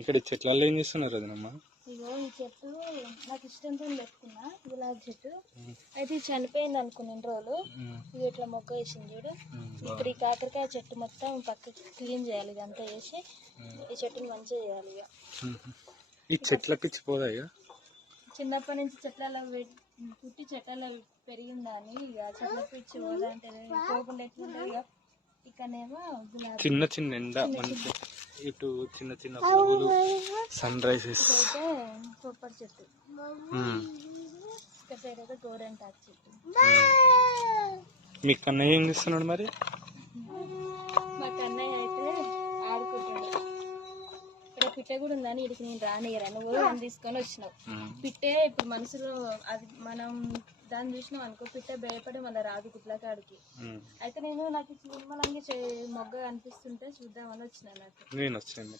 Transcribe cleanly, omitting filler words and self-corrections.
ఇక్కడ చెట్లలో ఏం చేస్తున్నారు అదనమ్మా? ఇగో ఈ చెట్టు నాకు ఇష్టంతో పెట్టుకున్నా, గులాబీ చెట్టు. అయితే ఇది చనిపోయింది అనుకున్న రోజులు. ఇది ఇట్లా మొగ్గ వేసింది చూడు. ఇప్పుడు ఈ కాకరకాయ చెట్టు మొత్తం పక్కకి క్లీన్ చేయాలి, ఇదంతా వేసి ఈ చెట్టుని మంచిగా చేయాలి. ఇక ఈ చెట్ల పిచ్చి పోదా? ఇక చిన్నప్పటి నుంచి చెట్లలో పుట్టి చెట్లలో పెరిగిందా అని ఇక చెట్ల పిచ్చి పోదా అంటే పోకుండా ఎట్లుంటుంది. ఇక ఇక్కడనేమో గులాబీ చిన్న చిన్న ఎండ, మంచి ఇటు చిన్న చిన్న పువ్వులు, సన్ రైజెస్. అయితే కొబ్బరి చెట్టు, ఇక్కడ సైడ్ అయితే గోరెంటాకు చెట్టు. మీ కన్నయ్య ఏం చేస్తున్నాడు మరి? మా కన్నయ్య అయితే ఆడుకుంటాడు. ఇక్కడ పిట్ట కూడా ఉందని ఇడికి నేను రానియరా, నువ్వు నన్ను తీసుకొని వచ్చినావు. పిట్టే ఇప్పుడు మనసులో అది మనం దాన్ని చూసినాం అనుకో, పిట్ట భయపడి మళ్ళీ రాదు గుడ్లకాడికి. అయితే నేను నాకు నిమ్మలంగా మొగ్గ అనిపిస్తుంటే చూద్దామని వచ్చిన. నాకు నేను వచ్చాను.